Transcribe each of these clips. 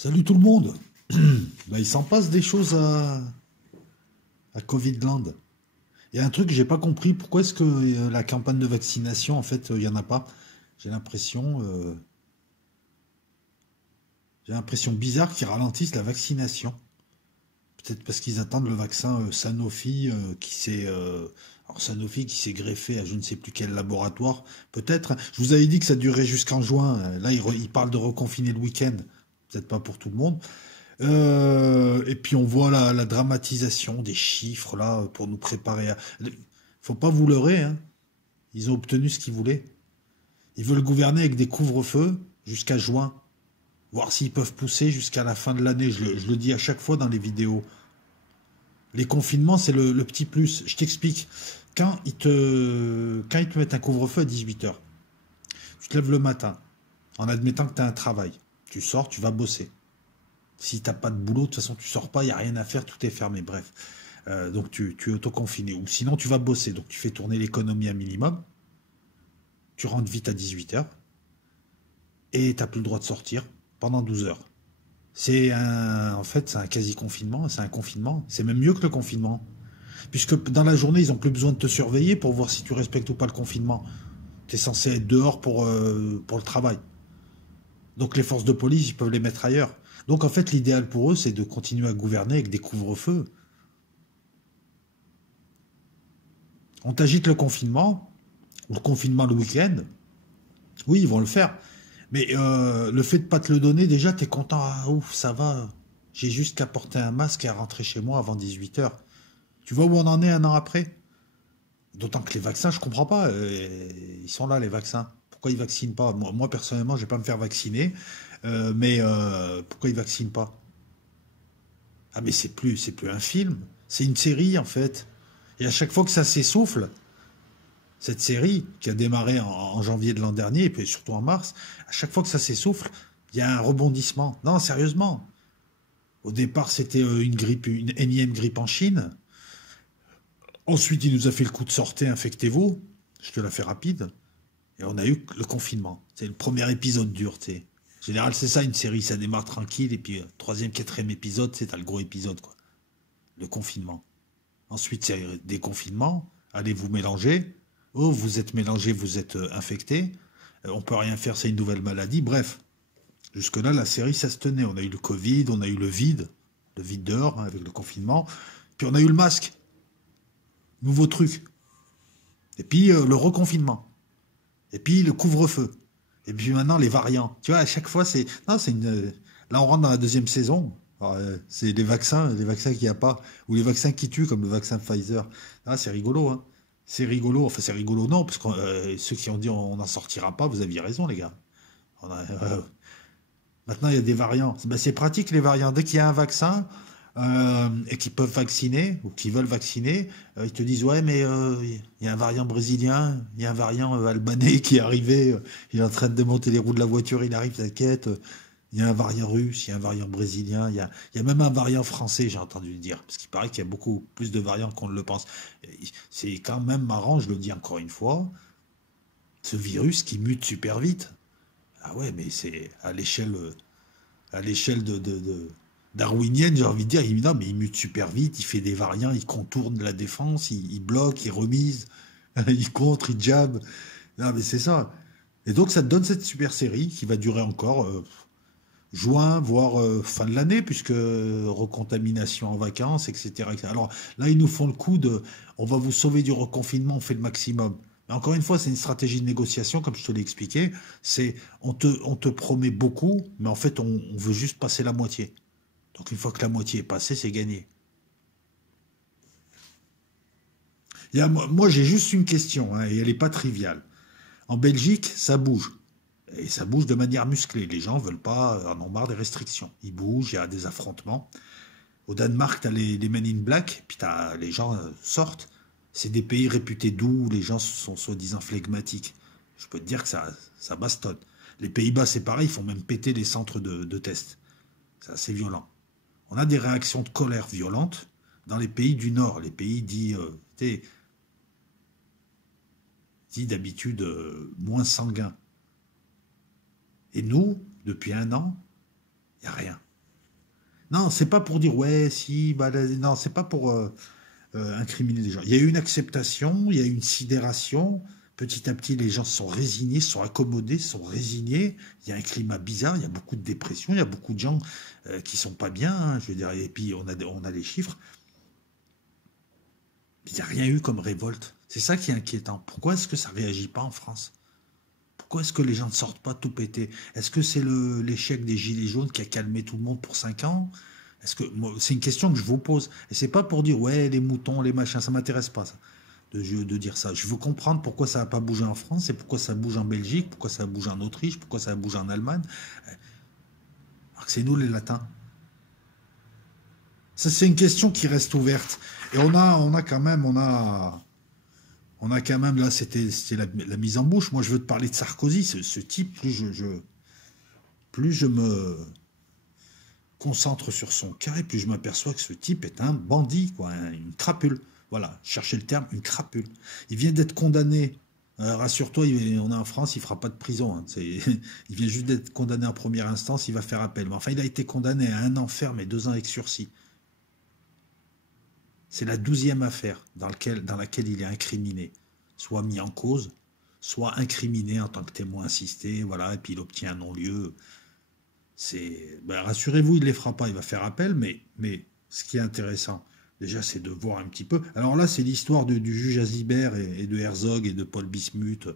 Salut tout le monde. Il s'en passe des choses à Covidland. Il y a un truc que j'ai pas compris. Pourquoi est-ce que la campagne de vaccination, en fait, il y en a pas? J'ai l'impression, euh, j'ai l'impression bizarre qu'ils ralentissent la vaccination. Peut-être parce qu'ils attendent le vaccin Sanofi alors Sanofi qui s'est greffé à je ne sais plus quel laboratoire. Peut-être. Je vous avais dit que ça durait jusqu'en juin. Là, ils parlent de reconfiner le week-end. Peut-être pas pour tout le monde. Et puis on voit la dramatisation des chiffres là pour nous préparer à. Faut pas vous leurrer, hein. Ils ont obtenu ce qu'ils voulaient. Ils veulent gouverner avec des couvre-feux jusqu'à juin, voir s'ils peuvent pousser jusqu'à la fin de l'année. Je le dis à chaque fois dans les vidéos. Les confinements, c'est le petit plus. Je t'explique. Quand ils te mettent un couvre-feu à 18 h, tu te lèves le matin, en admettant que tu as un travail. Tu sors, tu vas bosser. Si t'as pas de boulot, de toute façon, tu sors pas, il n'y a rien à faire, tout est fermé. Bref. Donc tu es autoconfiné. Ou sinon, tu vas bosser. Donc tu fais tourner l'économie à minimum. Tu rentres vite à 18 h. Et tu n'as plus le droit de sortir pendant 12 heures. En fait, c'est un quasi-confinement. C'est un confinement. C'est même mieux que le confinement. Puisque dans la journée, ils n'ont plus besoin de te surveiller pour voir si tu respectes ou pas le confinement. Tu es censé être dehors pour le travail. Donc les forces de police, ils peuvent les mettre ailleurs. Donc en fait, l'idéal pour eux, c'est de continuer à gouverner avec des couvre-feux. On t'agite le confinement, ou le confinement le week-end. Oui, ils vont le faire. Mais le fait de pas te le donner, déjà, t'es content. Ah, ouf, ça va. J'ai juste qu'à porter un masque et à rentrer chez moi avant 18 h. Tu vois où on en est un an après? D'autant que les vaccins, je comprends pas. Ils sont là, les vaccins. Pourquoi ils vaccinent pas? Moi, personnellement, je vais pas me faire vacciner. Mais pourquoi ils vaccinent pas? Ah, mais c'est plus un film. C'est une série, en fait. Et à chaque fois que ça s'essouffle, cette série qui a démarré en janvier de l'an dernier, et puis surtout en mars, à chaque fois que ça s'essouffle, il y a un rebondissement. Non, sérieusement. Au départ, c'était une énième grippe en Chine. Ensuite, il nous a fait le coup de sortez, infectez-vous. Je te la fais rapide. Et on a eu le confinement. C'est le premier épisode dur, tu sais. En général, c'est ça, une série. Ça démarre tranquille, et puis troisième, quatrième épisode, c'est le gros épisode, quoi. Le confinement. Ensuite, c'est déconfinement. Allez vous mélanger. Oh, vous êtes mélangé, vous êtes infecté. On peut rien faire, c'est une nouvelle maladie. Bref, jusque-là, la série, ça se tenait. On a eu le Covid, on a eu le vide dehors, hein, avec le confinement. Puis on a eu le masque, nouveau truc. Et puis le reconfinement. Et puis le couvre-feu. Et puis maintenant, les variants. Tu vois, à chaque fois, c'est. Non, c'est une. Là, on rentre dans la deuxième saison. Alors, c'est les vaccins qu'il n'y a pas. Ou les vaccins qui tuent, comme le vaccin Pfizer. Ah, c'est rigolo, hein. C'est rigolo. Enfin, c'est rigolo, non, parce que ceux qui ont dit on n'en sortira pas, vous aviez raison, les gars. On a, Maintenant, il y a des variants. Ben, c'est pratique, les variants. Dès qu'il y a un vaccin et qu'ils peuvent vacciner ou qu'ils veulent vacciner, ils te disent ouais, mais il y a un variant brésilien, il y a un variant albanais qui est arrivé, il est en train de démonter les roues de la voiture, il arrive, t'inquiète. Il y a un variant russe, il y a un variant brésilien, il y a même un variant français, j'ai entendu dire, parce qu'il paraît qu'il y a beaucoup plus de variants qu'on ne le pense. C'est quand même marrant, je le dis encore une fois, ce virus qui mute super vite. Ah ouais, mais c'est à l'échelle darwinienne, j'ai envie de dire, non, mais il mute super vite, il fait des variants, il contourne la défense, il bloque, il remise, il contre, il jab. Non, mais c'est ça. Et donc, ça te donne cette super série qui va durer encore juin, voire fin de l'année, puisque recontamination en vacances, etc., etc. Alors là, ils nous font le coup de on va vous sauver du reconfinement, on fait le maximum. Mais encore une fois, c'est une stratégie de négociation, comme je te l'ai expliqué. C'est on te promet beaucoup, mais en fait, on veut juste passer la moitié. Donc une fois que la moitié est passée, c'est gagné. Moi, j'ai juste une question, hein, et elle n'est pas triviale. En Belgique, ça bouge. Et ça bouge de manière musclée. Les gens veulent pas, en ont marre des restrictions. Ils bougent, il y a des affrontements. Au Danemark, tu as les Men in Black, puis les gens sortent. C'est des pays réputés doux où les gens sont soi-disant flegmatiques. Je peux te dire que ça bastonne. Les Pays-Bas, c'est pareil, ils font même péter les centres de test. C'est assez violent. On a des réactions de colère violentes dans les pays du Nord, les pays dits d'habitude moins sanguins. Et nous, depuis un an, il n'y a rien. Non, c'est pas pour dire ouais, si, bah, non, c'est pas pour incriminer les gens. Il y a eu une acceptation, il y a eu une sidération. Petit à petit, les gens se sont résignés, se sont accommodés, se sont résignés. Il y a un climat bizarre, il y a beaucoup de dépression, il y a beaucoup de gens qui sont pas bien, hein, je veux dire. Et puis on a les chiffres. Il n'y a rien eu comme révolte. C'est ça qui est inquiétant. Pourquoi est-ce que ça réagit pas en France? Pourquoi est-ce que les gens ne sortent pas tout péter? Est-ce que c'est l'échec des Gilets jaunes qui a calmé tout le monde pour 5 ans? Est-ce que c'est une question que je vous pose. Et c'est pas pour dire ouais les moutons, les machins, ça m'intéresse pas ça, de dire ça. Je veux comprendre pourquoi ça n'a pas bougé en France et pourquoi ça bouge en Belgique, pourquoi ça bouge en Autriche, pourquoi ça bouge en Allemagne. Alors que c'est nous les latins. Ça c'est une question qui reste ouverte. Et on a quand même là c'était la mise en bouche. Moi je veux te parler de Sarkozy, ce type plus je me concentre sur son cas, et puis je m'aperçois que ce type est un bandit, quoi, une crapule. Voilà, cherchez le terme, une crapule. Il vient d'être condamné. Rassure-toi, on est en France, il fera pas de prison, hein. Il vient juste d'être condamné en première instance, il va faire appel. Mais enfin, il a été condamné à 1 an ferme et 2 ans avec sursis. C'est la 12e affaire dans laquelle il est incriminé, soit mis en cause, soit incriminé en tant que témoin assisté, voilà, et puis il obtient un non-lieu. Ben, rassurez-vous, il ne les fera pas, il va faire appel, mais ce qui est intéressant, déjà, c'est de voir un petit peu. Alors là, c'est l'histoire du juge Azibert et de Herzog et de Paul Bismuth.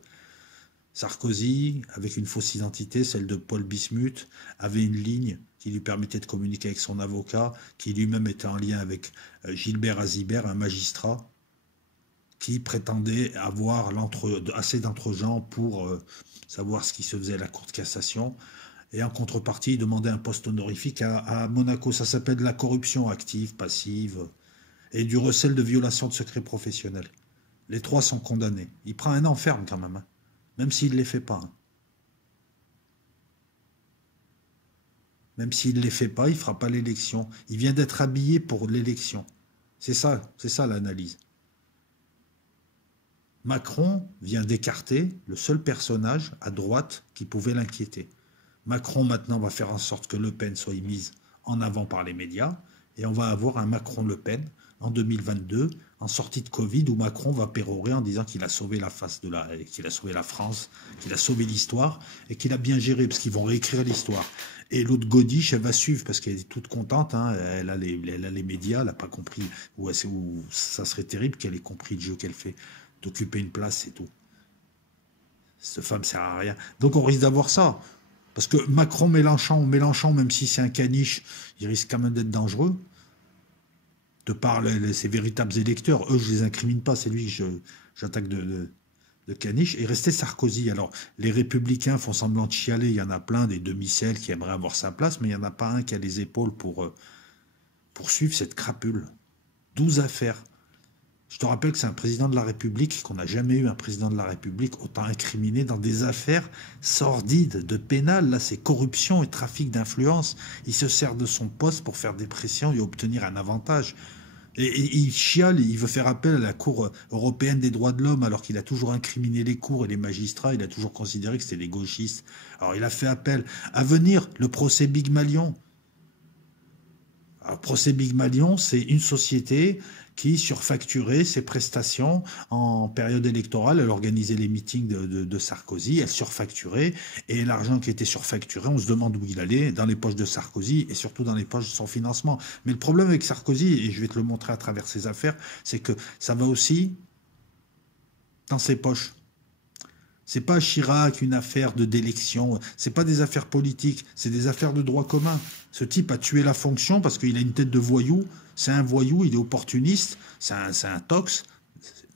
Sarkozy, avec une fausse identité, celle de Paul Bismuth, avait une ligne qui lui permettait de communiquer avec son avocat, qui lui-même était en lien avec Gilbert Azibert, un magistrat, qui prétendait avoir assez d'entre-gens pour savoir ce qui se faisait à la Cour de cassation. Et en contrepartie, il demandait un poste honorifique à Monaco. Ça s'appelle de la corruption active, passive, et du recel de violation de secret professionnel. Les 3 sont condamnés. Il prend 1 an ferme quand même, hein, même s'il ne les fait pas, hein. Même s'il ne les fait pas, il ne fera pas l'élection. Il vient d'être habillé pour l'élection. C'est ça l'analyse. Macron vient d'écarter le seul personnage à droite qui pouvait l'inquiéter. Macron maintenant va faire en sorte que Le Pen soit mise en avant par les médias, et on va avoir un Macron-Le Pen en 2022, en sortie de Covid, où Macron va pérorer en disant qu'il a sauvé qu'il a sauvé la France, qu'il a sauvé l'histoire, et qu'il a bien géré, parce qu'ils vont réécrire l'histoire. Et l'autre Godiche, elle va suivre, parce qu'elle est toute contente, hein, elle a les médias, elle n'a pas compris, où ça serait terrible qu'elle ait compris le jeu qu'elle fait, d'occuper une place, c'est tout. Cette femme sert à rien. Donc on risque d'avoir ça. Parce que Mélenchon, même si c'est un caniche, il risque quand même d'être dangereux. De par ses véritables électeurs, eux, je les incrimine pas, c'est lui que j'attaque de caniche. Et restait Sarkozy. Alors, les Républicains font semblant de chialer, il y en a plein, des demi-celles qui aimeraient avoir sa place, mais il n'y en a pas un qui a les épaules pour suivre cette crapule. 12 affaires. Je te rappelle que c'est un président de la République, qu'on n'a jamais eu un président de la République autant incriminé dans des affaires sordides de pénal. Là, c'est corruption et trafic d'influence. Il se sert de son poste pour faire des pressions et obtenir un avantage. Et il chiale, il veut faire appel à la Cour européenne des droits de l'homme, alors qu'il a toujours incriminé les cours et les magistrats. Il a toujours considéré que c'était des gauchistes. Alors il a fait appel. À venir, le procès Big Malion. Alors, procès Big Malion, c'est une société qui surfacturait ses prestations en période électorale. Elle organisait les meetings de Sarkozy, elle surfacturait, et l'argent qui était surfacturé, on se demande où il allait, dans les poches de Sarkozy, et surtout dans les poches de son financement. Mais le problème avec Sarkozy, et je vais te le montrer à travers ses affaires, c'est que ça va aussi dans ses poches. C'est pas Chirac une affaire d'élection, c'est pas des affaires politiques, c'est des affaires de droit commun. Ce type a tué la fonction parce qu'il a une tête de voyou, c'est un voyou, il est opportuniste, c'est un tox,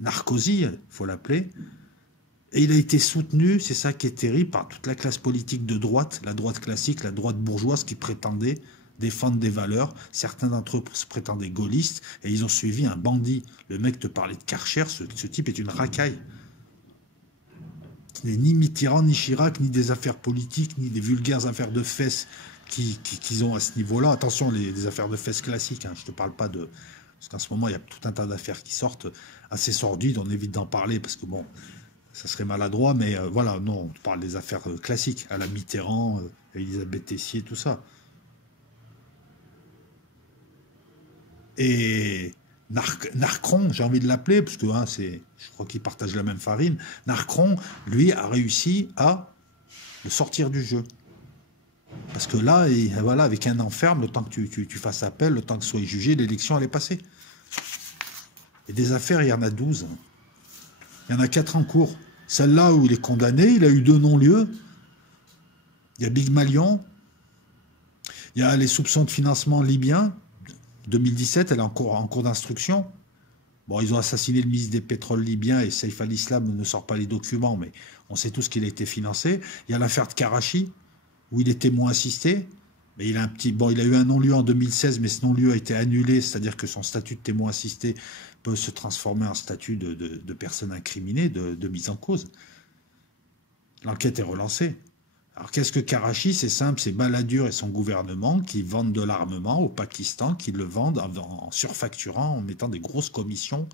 narcosie, il faut l'appeler. Et il a été soutenu, c'est ça qui est terrible, par toute la classe politique de droite, la droite classique, la droite bourgeoise qui prétendait défendre des valeurs. Certains d'entre eux se prétendaient gaullistes et ils ont suivi un bandit. Le mec te parlait de Karcher, ce type est une racaille. Ni Mitterrand, ni Chirac, ni des affaires politiques, ni des vulgaires affaires de fesses qu'ils ont à ce niveau-là. Attention, des affaires de fesses classiques, hein, je ne te parle pas de... Parce qu'en ce moment, il y a tout un tas d'affaires qui sortent assez sordides, on évite d'en parler parce que bon, ça serait maladroit, mais voilà, non, on parle des affaires classiques, à la Mitterrand, Elisabeth Tessier, tout ça. Et Narcron, j'ai envie de l'appeler, parce que hein, je crois qu'ils partagent la même farine. Narcron, lui, a réussi à le sortir du jeu. Parce que là, voilà, avec un an ferme, le temps que tu fasses appel, le temps que soit jugé, l'élection, elle est passée. Et des affaires, il y en a 12. Il y en a 4 en cours. Celle-là où il est condamné, il a eu 2 non-lieux. Il y a Big Malion. Il y a les soupçons de financement libyen. 2017, elle est en cours d'instruction. Bon, ils ont assassiné le ministre des pétroles libyens et Saif al-Islam ne sort pas les documents, mais on sait tous qu'il a été financé. Il y a l'affaire de Karachi, où il est témoin assisté. Mais il a il a eu un non-lieu en 2016, mais ce non-lieu a été annulé, c'est-à-dire que son statut de témoin assisté peut se transformer en statut de personne incriminée, de mise en cause. L'enquête est relancée. Alors qu'est-ce que Karachi? C'est simple, c'est Balladur et son gouvernement qui vendent de l'armement au Pakistan, qui le vendent en surfacturant, en mettant des grosses commissions.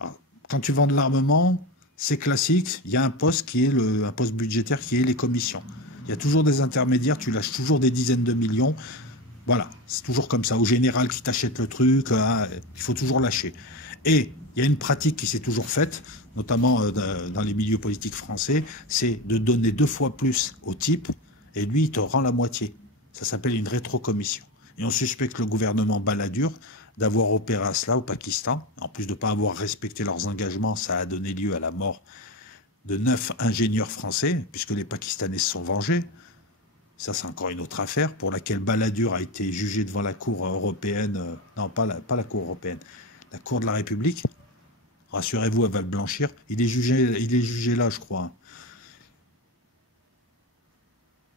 Alors, quand tu vends de l'armement, c'est classique, il y a un poste qui est un poste budgétaire qui est les commissions. Il y a toujours des intermédiaires, tu lâches toujours des dizaines de millions. Voilà, c'est toujours comme ça. Au général qui t'achète le truc, il faut toujours lâcher. Et il y a une pratique qui s'est toujours faite, notamment dans les milieux politiques français, c'est de donner 2 fois plus au type, et lui, il te rend la moitié. Ça s'appelle une rétrocommission. Et on suspecte le gouvernement Balladur d'avoir opéré cela au Pakistan. En plus de ne pas avoir respecté leurs engagements, ça a donné lieu à la mort de 9 ingénieurs français, puisque les Pakistanais se sont vengés. Ça, c'est encore une autre affaire pour laquelle Balladur a été jugé devant la Cour européenne. Non, pas la Cour européenne. La Cour de la République. Rassurez-vous, elle va le blanchir. Il est jugé là, je crois.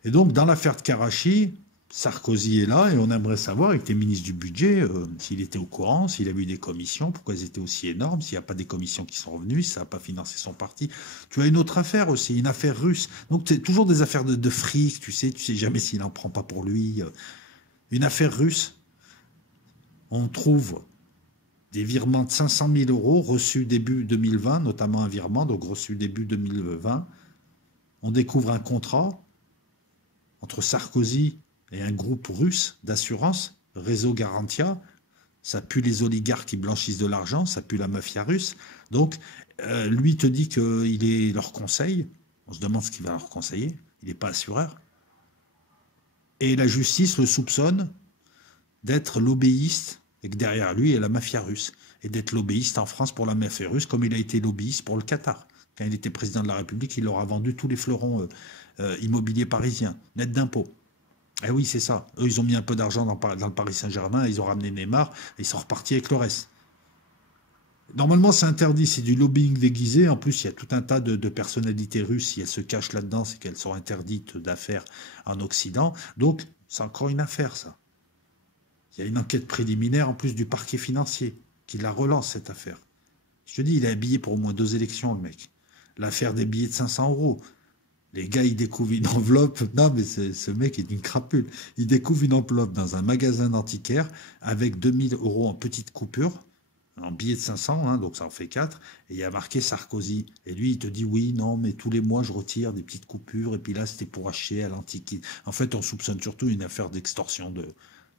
Et donc, dans l'affaire de Karachi, Sarkozy est là et on aimerait savoir, il était ministre du budget, s'il était au courant, s'il a eu des commissions, pourquoi elles étaient aussi énormes, s'il n'y a pas des commissions qui sont revenues, si ça n'a pas financé son parti. Tu as une autre affaire aussi, une affaire russe. Donc, c'est toujours des affaires de fric, tu sais jamais s'il n'en prend pas pour lui. Une affaire russe, on trouve des virements de 500 000 euros reçus début 2020, notamment un virement, donc reçu début 2020. On découvre un contrat entre Sarkozy et un groupe russe d'assurance, Réseau Garantia. Ça pue les oligarques qui blanchissent de l'argent, ça pue la mafia russe. Donc, lui te dit qu'il est leur conseil. On se demande ce qu'il va leur conseiller. Il n'est pas assureur. Et la justice le soupçonne d'être lobbyiste et que derrière lui, il y a la mafia russe. Et d'être lobbyiste en France pour la mafia russe, comme il a été lobbyiste pour le Qatar. Quand il était président de la République, il leur a vendu tous les fleurons immobiliers parisiens, net d'impôts. Eh oui, c'est ça. Eux, ils ont mis un peu d'argent dans le Paris Saint-Germain, ils ont ramené Neymar, et ils sont repartis avec le reste. Normalement, c'est interdit, c'est du lobbying déguisé. En plus, il y a tout un tas de personnalités russes, si elles se cachent là-dedans, c'est qu'elles sont interdites d'affaires en Occident. Donc, c'est encore une affaire, ça. Il y a une enquête préliminaire, en plus du parquet financier, qui la relance, cette affaire. Je te dis, il est habillé pour au moins 2 élections, le mec. L'affaire des billets de 500 euros. Les gars, ils découvrent une enveloppe. Non, mais ce mec est une crapule. Il découvre une enveloppe dans un magasin d'antiquaires avec 2000 euros en petites coupures, en billets de 500, hein, donc ça en fait 4. Et il y a marqué Sarkozy. Et lui, il te dit oui, non, mais tous les mois, je retire des petites coupures. Et puis là, c'était pour acheter à l'antiquité. En fait, on soupçonne surtout une affaire d'extorsion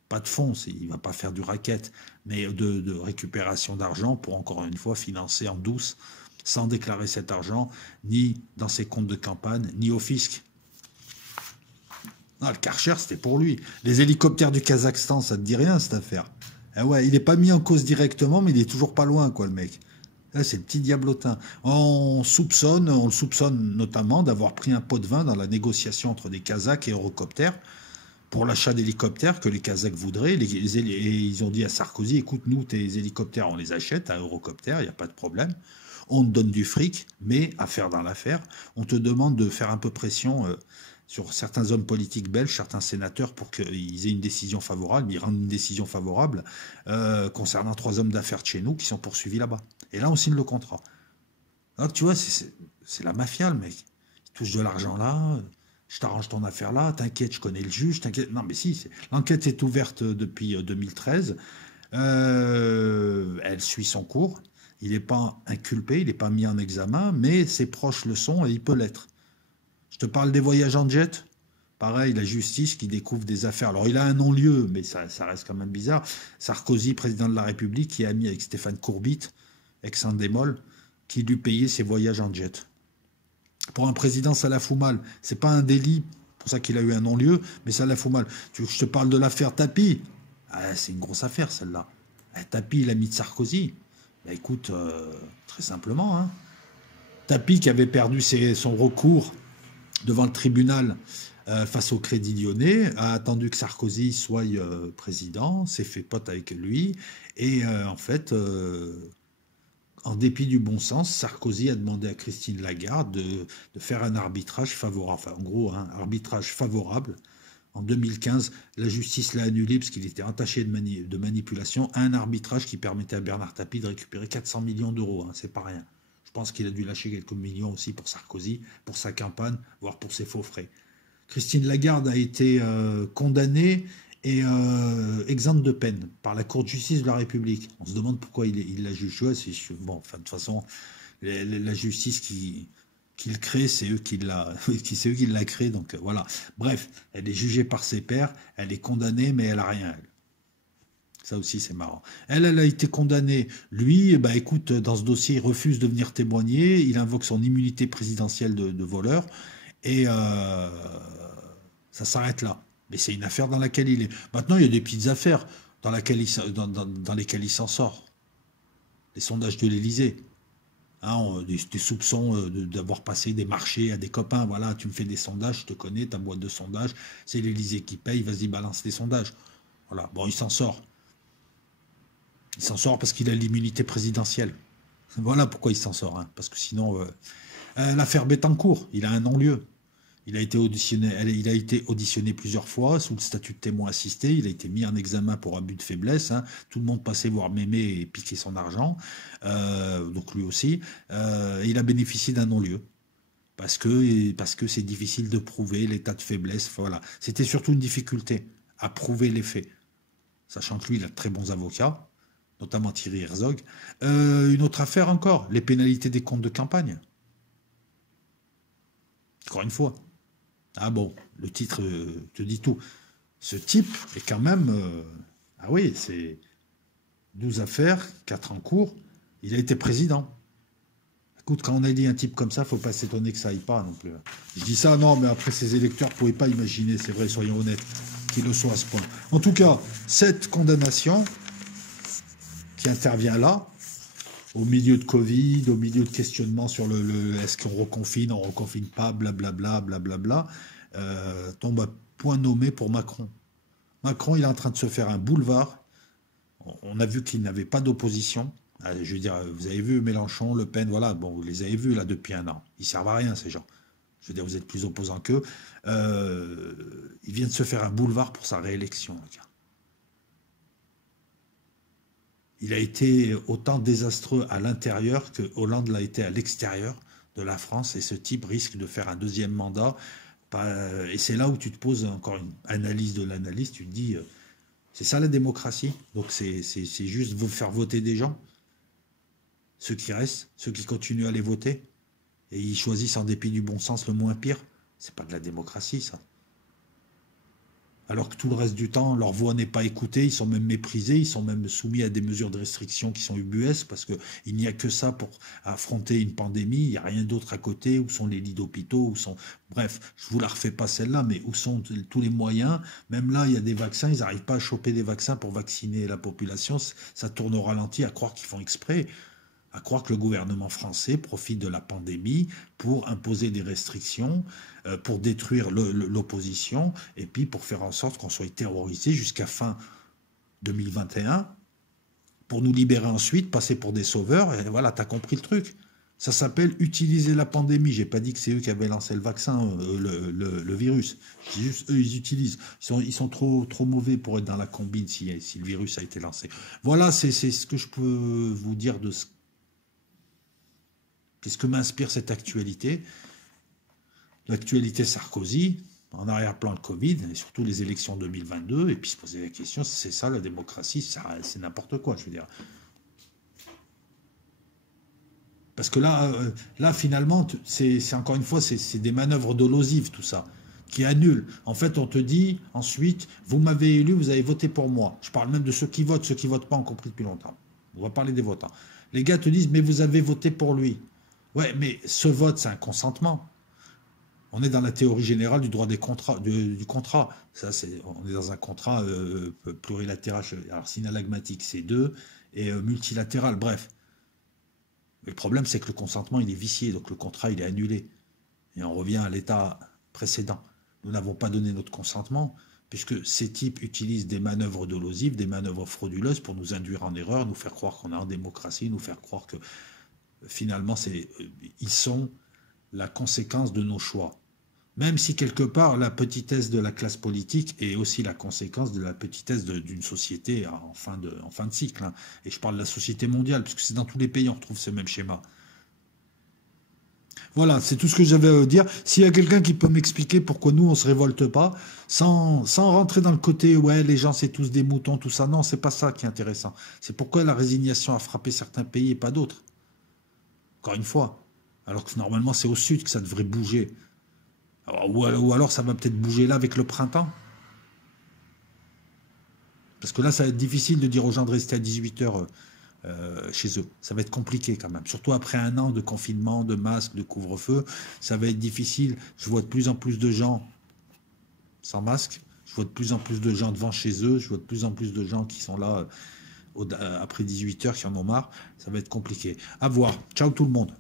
pas de fonds, il ne va pas faire du racket, mais de récupération d'argent pour, encore une fois, financer en douce, sans déclarer cet argent, ni dans ses comptes de campagne, ni au fisc. Non, le Karcher, c'était pour lui. Les hélicoptères du Kazakhstan, ça ne te dit rien, cette affaire. Eh ouais, il n'est pas mis en cause directement, mais il est toujours pas loin, quoi, le mec. Là, c'est le petit diablotin. On le soupçonne notamment d'avoir pris un pot de vin dans la négociation entre des Kazakhs et Eurocopters, pour l'achat d'hélicoptères que les Kazakhs voudraient. Et ils ont dit à Sarkozy, écoute, nous, tes hélicoptères, on les achète à Eurocopter, il n'y a pas de problème. On te donne du fric, mais affaire dans l'affaire, on te demande de faire un peu pression sur certains hommes politiques belges, certains sénateurs, pour qu'ils aient une décision favorable. Ils rendent une décision favorable concernant 3 hommes d'affaires de chez nous qui sont poursuivis là-bas. Et là, on signe le contrat. Donc, tu vois, c'est la mafia, le mec. Il touche de l'argent là... Je t'arrange ton affaire là, t'inquiète, je connais le juge, t'inquiète. Non, mais si, l'enquête est ouverte depuis 2013. Elle suit son cours. Il n'est pas inculpé, il n'est pas mis en examen, mais ses proches le sont et il peut l'être. Je te parle des voyages en jet. Pareil, la justice qui découvre des affaires. Alors, il a un non-lieu, mais ça reste quand même bizarre. Sarkozy, président de la République, qui est ami avec Stéphane Courbit, ex-Endemol, qui lui payait ses voyages en jet. Pour un président, ça la fout mal. C'est pas un délit, pour ça qu'il a eu un non-lieu, mais ça la fout mal. Tu veux que je te parle de l'affaire Tapie? Ah, c'est une grosse affaire, celle-là. Tapie, l'ami de Sarkozy. Bah, écoute, très simplement, hein. Tapie, qui avait perdu son recours devant le tribunal face au Crédit Lyonnais, a attendu que Sarkozy soit président, s'est fait pote avec lui, et en fait, en dépit du bon sens, Sarkozy a demandé à Christine Lagarde de faire un arbitrage favorable, enfin en gros, un arbitrage favorable. En 2015, la justice l'a annulé parce qu'il était entaché de manipulation, un arbitrage qui permettait à Bernard Tapie de récupérer 400 millions d'euros, hein, c'est pas rien. Je pense qu'il a dû lâcher quelques millions aussi pour Sarkozy, pour sa campagne, voire pour ses faux frais. Christine Lagarde a été condamnée et exempte de peine par la Cour de justice de la République. On se demande pourquoi il la juge. Ouais, bon, enfin, de toute façon, la justice qui le crée, c'est eux qui l'a créé. Donc voilà. Bref, elle est jugée par ses pairs, elle est condamnée, mais elle a rien. Elle. Ça aussi, c'est marrant. Elle a été condamnée. Lui, bah, écoute, dans ce dossier, il refuse de venir témoigner. Il invoque son immunité présidentielle de voleur. Et ça s'arrête là. Mais c'est une affaire dans laquelle il est. Maintenant, il y a des petites affaires dans lesquelles il s'en sort. Les sondages de l'Élysée. Hein, des soupçons d'avoir passé des marchés à des copains. Voilà, tu me fais des sondages, je te connais, ta boîte de sondages. C'est l'Élysée qui paye, vas-y, balance les sondages. Voilà, bon, il s'en sort. Il s'en sort parce qu'il a l'immunité présidentielle. Voilà pourquoi il s'en sort. Hein, parce que sinon, l'affaire Bettencourt, il a un non-lieu. Il a été auditionné plusieurs fois sous le statut de témoin assisté. Il a été mis en examen pour abus de faiblesse. Hein. Tout le monde passait voir mémer et piquer son argent. Donc lui aussi. Il a bénéficié d'un non-lieu. Parce que c'est difficile de prouver l'état de faiblesse. Voilà. C'était surtout une difficulté à prouver les faits. Sachant que lui, il a de très bons avocats, notamment Thierry Herzog. Une autre affaire encore, les pénalités des comptes de campagne. Encore une fois. Ah bon, le titre te dit tout. Ce type est quand même... ah oui, c'est 12 affaires, 4 en cours. Il a été président. Écoute, quand on a dit un type comme ça, il ne faut pas s'étonner que ça aille pas non plus. Je dis ça, non, mais après, ses électeurs ne pouvaient pas imaginer, c'est vrai, soyons honnêtes, qu'il le soit à ce point. En tout cas, cette condamnation qui intervient là, au milieu de Covid, au milieu de questionnements sur est-ce qu'on reconfine pas, blablabla, blablabla, tombe à point nommé pour Macron. Macron, il est en train de se faire un boulevard. On a vu qu'il n'avait pas d'opposition. Je veux dire, vous avez vu Mélenchon, Le Pen, voilà, bon, vous les avez vus là depuis un an. Ils servent à rien, ces gens. Je veux dire, vous êtes plus opposants qu'eux. Il vient de se faire un boulevard pour sa réélection, le gars. Il a été autant désastreux à l'intérieur que Hollande l'a été à l'extérieur de la France. Et ce type risque de faire un deuxième mandat. Et c'est là où tu te poses encore une analyse de l'analyse. Tu te dis, c'est ça la démocratie. Donc c'est juste vous faire voter des gens. Ceux qui restent, ceux qui continuent à les voter. Et ils choisissent en dépit du bon sens le moins pire. C'est pas de la démocratie, ça. Alors que tout le reste du temps, leur voix n'est pas écoutée, ils sont même méprisés, ils sont même soumis à des mesures de restriction qui sont ubuesques, parce qu'il n'y a que ça pour affronter une pandémie, il n'y a rien d'autre à côté, où sont les lits d'hôpitaux, où sont... Bref, je ne vous la refais pas celle-là, mais où sont tous les moyens? Même là, il y a des vaccins, ils n'arrivent pas à choper des vaccins pour vacciner la population, ça tourne au ralenti, à croire qu'ils font exprès. À croire que le gouvernement français profite de la pandémie pour imposer des restrictions, pour détruire l'opposition, et puis pour faire en sorte qu'on soit terrorisé jusqu'à fin 2021, pour nous libérer ensuite, passer pour des sauveurs, et voilà, t'as compris le truc. Ça s'appelle utiliser la pandémie. J'ai pas dit que c'est eux qui avaient lancé le vaccin, le virus. Je dis juste, eux, ils utilisent. Ils sont trop mauvais pour être dans la combine si le virus a été lancé. Voilà, c'est ce que je peux vous dire de ce Qu'est-ce que m'inspire cette actualité? L'actualité Sarkozy, en arrière-plan le Covid, et surtout les élections 2022, et puis se poser la question, c'est ça la démocratie? C'est n'importe quoi, je veux dire. Parce que là finalement, c'est encore une fois, c'est des manœuvres dolosives, tout ça. qui annule. En fait, on te dit ensuite, vous m'avez élu, vous avez voté pour moi. Je parle même de ceux qui votent pas ont compris depuis longtemps. On va parler des votants. Les gars te disent, mais vous avez voté pour lui. Ouais, mais ce vote, c'est un consentement. On est dans la théorie générale du droit des contrats, du contrat. Ça, on est dans un contrat plurilatéral, alors synalagmatique, c'est deux, et multilatéral, bref. Mais le problème, c'est que le consentement, il est vicié, donc le contrat, il est annulé. Et on revient à l'état précédent. Nous n'avons pas donné notre consentement, puisque ces types utilisent des manœuvres dolosives, des manœuvres frauduleuses pour nous induire en erreur, nous faire croire qu'on est en démocratie, nous faire croire que finalement, ils sont la conséquence de nos choix. Même si quelque part, la petitesse de la classe politique est aussi la conséquence de la petitesse d'une société en fin de cycle. Hein. Et je parle de la société mondiale, puisque c'est dans tous les pays, on retrouve ce même schéma. Voilà, c'est tout ce que j'avais à dire. S'il y a quelqu'un qui peut m'expliquer pourquoi nous, on ne se révolte pas, sans rentrer dans le côté, ouais, les gens, c'est tous des moutons, tout ça. Non, c'est pas ça qui est intéressant. C'est pourquoi la résignation a frappé certains pays et pas d'autres. Encore une fois. Alors que normalement, c'est au sud que ça devrait bouger. Ou alors ça va peut-être bouger là avec le printemps. Parce que là, ça va être difficile de dire aux gens de rester à 18h chez eux. Ça va être compliqué quand même. Surtout après un an de confinement, de masques, de couvre-feu. Ça va être difficile. Je vois de plus en plus de gens sans masque. Je vois de plus en plus de gens devant chez eux. Je vois de plus en plus de gens qui sont là après 18h, qui en ont marre. Ça va être compliqué. À voir. Ciao tout le monde.